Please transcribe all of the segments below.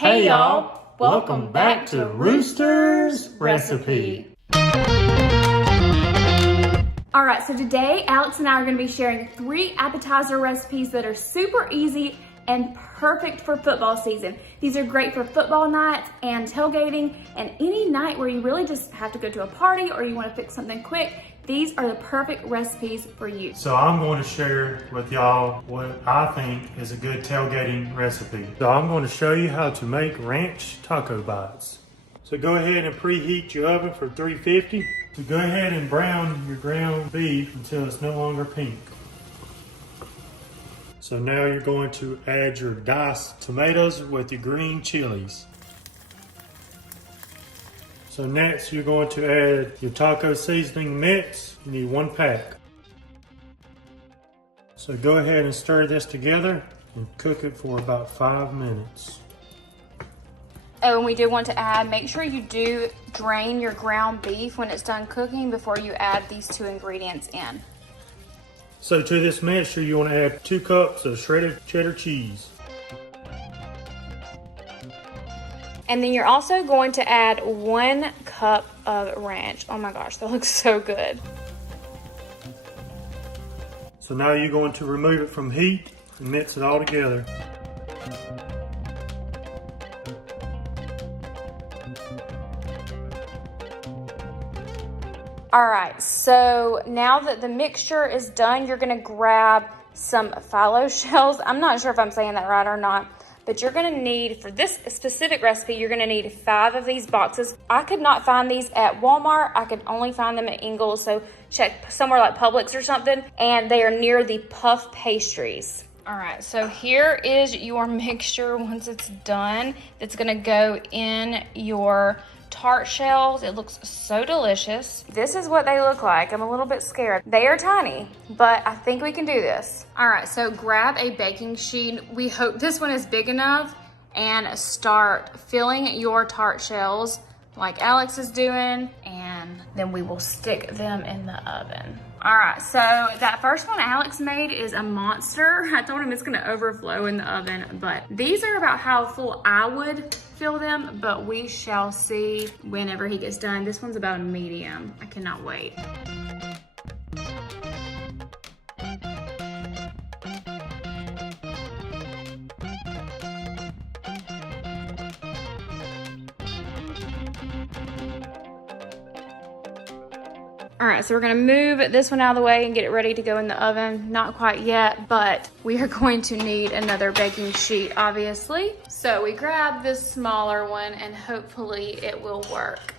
Hey y'all, welcome back to Rooster's Recipe. Alright, so today Alex and I are going to be sharing 3 appetizer recipes that are super easy and perfect for football season. These are great for football nights and tailgating and any night where you really just have to go to a party or you want to fix something quick. These are the perfect recipes for you. So I'm going to share with y'all what I think is a good tailgating recipe. So I'm going to show you how to make ranch taco bites. So go ahead and preheat your oven for 350. So go ahead and brown your ground beef until it's no longer pink. So now you're going to add your diced tomatoes with your green chilies. So next you're going to add your taco seasoning mix. You need 1 pack. So go ahead and stir this together and cook it for about 5 minutes. Oh, and we do want to add, make sure you do drain your ground beef when it's done cooking before you add these 2 ingredients in. So to this mixture you want to add 2 cups of shredded cheddar cheese. And then you're also going to add 1 cup of ranch. Oh my gosh, that looks so good. So now you're going to remove it from heat and mix it all together. All right, so now that the mixture is done, you're gonna grab some phyllo shells. I'm not sure if I'm saying that right or not, but you're gonna need, for this specific recipe, you're gonna need 5 of these boxes. I could not find these at Walmart. I could only find them at Ingles, so check somewhere like Publix or something, and they are near the puff pastries. All right, so here is your mixture once it's done. It's gonna go in your tart shells. It looks so delicious. This is what they look like. I'm a little bit scared. They are tiny, but I think we can do this. All right, so grab a baking sheet. We hope this one is big enough, and start filling your tart shells like Alex is doing, and then we will stick them in the oven. All right, so that first one Alex made is a monster. I told him it's gonna overflow in the oven, but these are about how full I would fill them, but we shall see whenever he gets done. This one's about a medium. I cannot wait. All right, so we're gonna move this one out of the way and get it ready to go in the oven. Not quite yet, but we are going to need another baking sheet, obviously. So we grab this smaller one and hopefully it will work.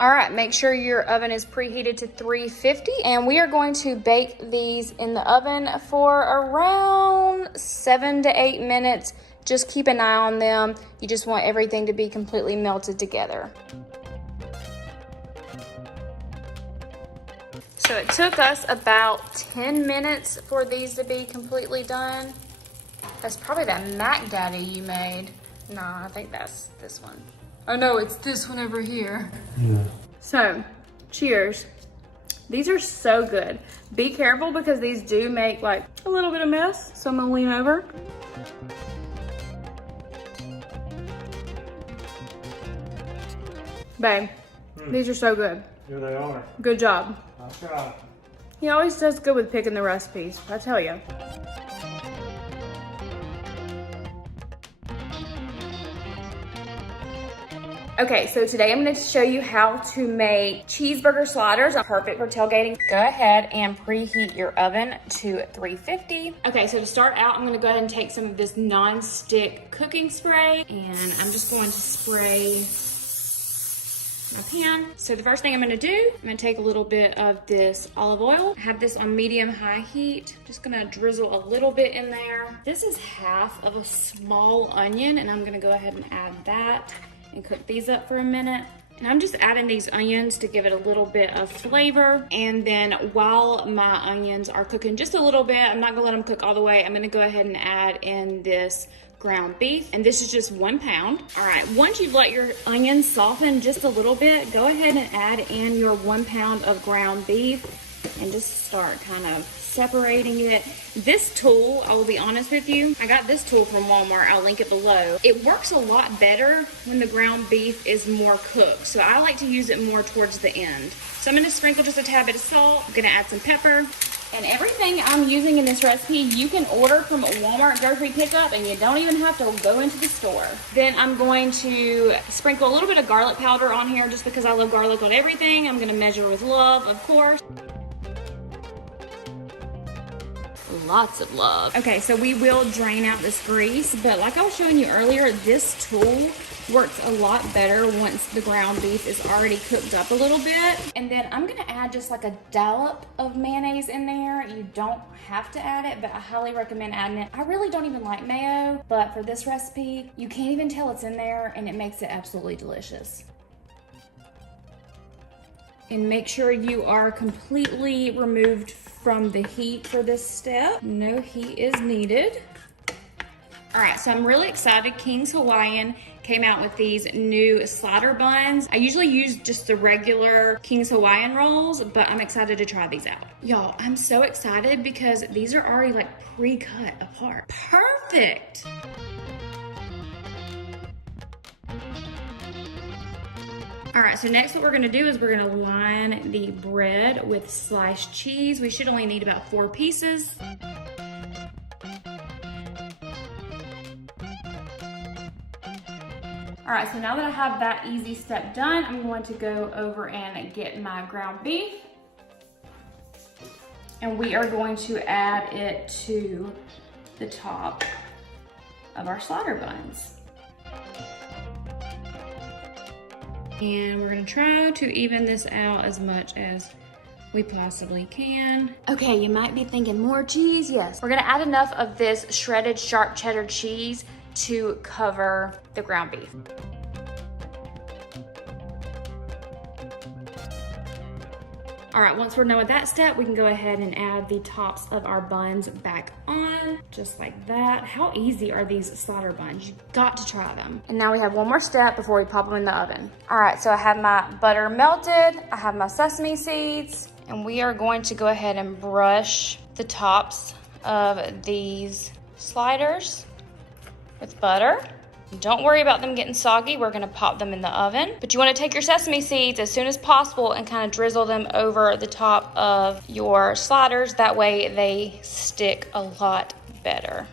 All right, make sure your oven is preheated to 350, and we are going to bake these in the oven for around 7 to 8 minutes. Just keep an eye on them. You just want everything to be completely melted together. So it took us about 10 minutes for these to be completely done. That's probably that Mac Daddy you made. Nah, I think that's this one. Oh no, it's this one over here. Yeah. So, cheers. These are so good. Be careful because these do make like a little bit of mess. So I'm gonna lean over. Babe, these are so good. Here they are. Good job. Nice job. He always does good with picking the recipes, I tell you. Okay, so today I'm gonna show you how to make cheeseburger sliders. Perfect for tailgating. Go ahead and preheat your oven to 350. Okay, so to start out, I'm gonna go ahead and take some of this non-stick cooking spray, and I'm just going to spray my pan. So the first thing I'm gonna do, I'm gonna take a little bit of this olive oil. I have this on medium-high heat. Just gonna drizzle a little bit in there. This is half of a small onion, and I'm gonna go ahead and add that and cook these up for a minute. And I'm just adding these onions to give it a little bit of flavor. And then while my onions are cooking just a little bit, I'm not gonna let them cook all the way. I'm gonna go ahead and add in this ground beef, and this is just 1 pound. All right, once you've let your onions soften just a little bit, go ahead and add in your 1 pound of ground beef. and just start kind of separating it. This tool, I will be honest with you, I got this tool from Walmart. I'll link it below. It works a lot better when the ground beef is more cooked. So I like to use it more towards the end. So I'm gonna sprinkle just a tad bit of salt. I'm gonna add some pepper. And everything I'm using in this recipe, you can order from Walmart grocery pickup and you don't even have to go into the store. Then I'm going to sprinkle a little bit of garlic powder on here just because I love garlic on everything. I'm gonna measure with love, of course. Lots of love. Okay, so we will drain out this grease, but like I was showing you earlier, this tool works a lot better once the ground beef is already cooked up a little bit. And then I'm gonna add just like a dollop of mayonnaise in there. You don't have to add it, but I highly recommend adding it. I really don't even like mayo, but for this recipe, you can't even tell it's in there and it makes it absolutely delicious. And make sure you are completely removed from the heat for this step. No heat is needed. All right, so I'm really excited. King's Hawaiian came out with these new slider buns. I usually use just the regular King's Hawaiian rolls, but I'm excited to try these out. Y'all, I'm so excited because these are already like pre-cut apart. Perfect. All right, so next what we're gonna do is we're gonna line the bread with sliced cheese. We should only need about 4 pieces. All right, so now that I have that easy step done, I'm going to go over and get my ground beef. And we are going to add it to the top of our slider buns. And we're gonna try to even this out as much as we possibly can. Okay, you might be thinking more cheese. Yes, we're gonna add enough of this shredded sharp cheddar cheese to cover the ground beef. All right, once we're done with that step, we can go ahead and add the tops of our buns back on, just like that. How easy are these slider buns? You've got to try them. And now we have one more step before we pop them in the oven. All right, so I have my butter melted, I have my sesame seeds, and we are going to go ahead and brush the tops of these sliders with butter. Don't worry about them getting soggy. We're gonna pop them in the oven. But you wanna take your sesame seeds as soon as possible and kind of drizzle them over the top of your sliders. That way they stick a lot better.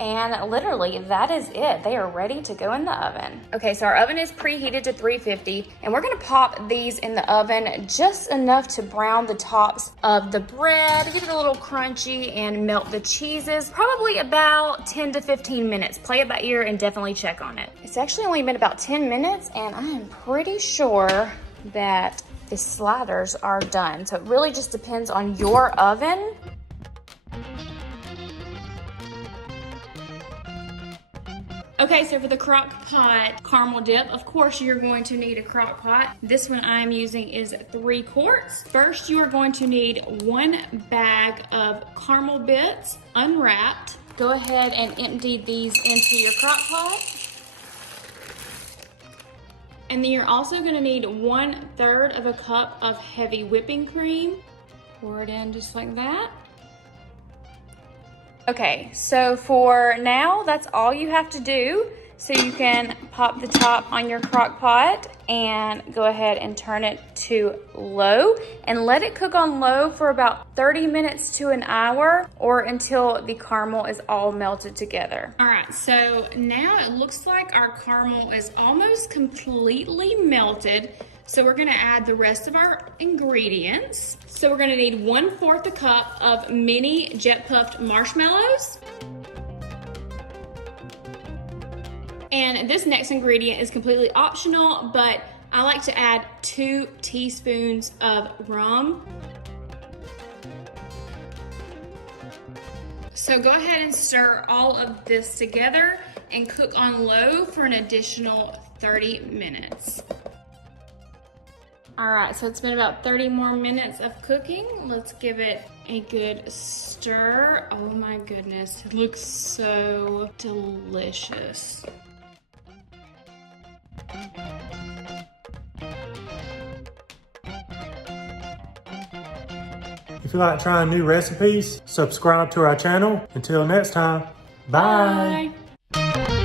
And literally, that is it. They are ready to go in the oven. Okay, so our oven is preheated to 350, and we're gonna pop these in the oven just enough to brown the tops of the bread, get it a little crunchy, and melt the cheeses. Probably about 10 to 15 minutes. Play it by ear and definitely check on it. It's actually only been about 10 minutes, and I am pretty sure that the sliders are done. So it really just depends on your oven. Okay, so for the crock pot caramel dip, of course you're going to need a crock pot. This one I'm using is 3 quarts. First, you are going to need 1 bag of caramel bits, unwrapped. Go ahead and empty these into your crock pot. And then you're also gonna need 1/3 of a cup of heavy whipping cream. Pour it in just like that. Okay, so for now, that's all you have to do. So you can pop the top on your crock pot and go ahead and turn it to low and let it cook on low for about 30 minutes to an hour or until the caramel is all melted together. All right, so now it looks like our caramel is almost completely melted. So we're gonna add the rest of our ingredients. So we're gonna need 1/4 a cup of mini jet puffed marshmallows. And this next ingredient is completely optional, but I like to add 2 teaspoons of rum. So go ahead and stir all of this together and cook on low for an additional 30 minutes. All right, so it's been about 30 more minutes of cooking. Let's give it a good stir. Oh my goodness, it looks so delicious. If you like trying new recipes, subscribe to our channel. Until next time, bye. Bye.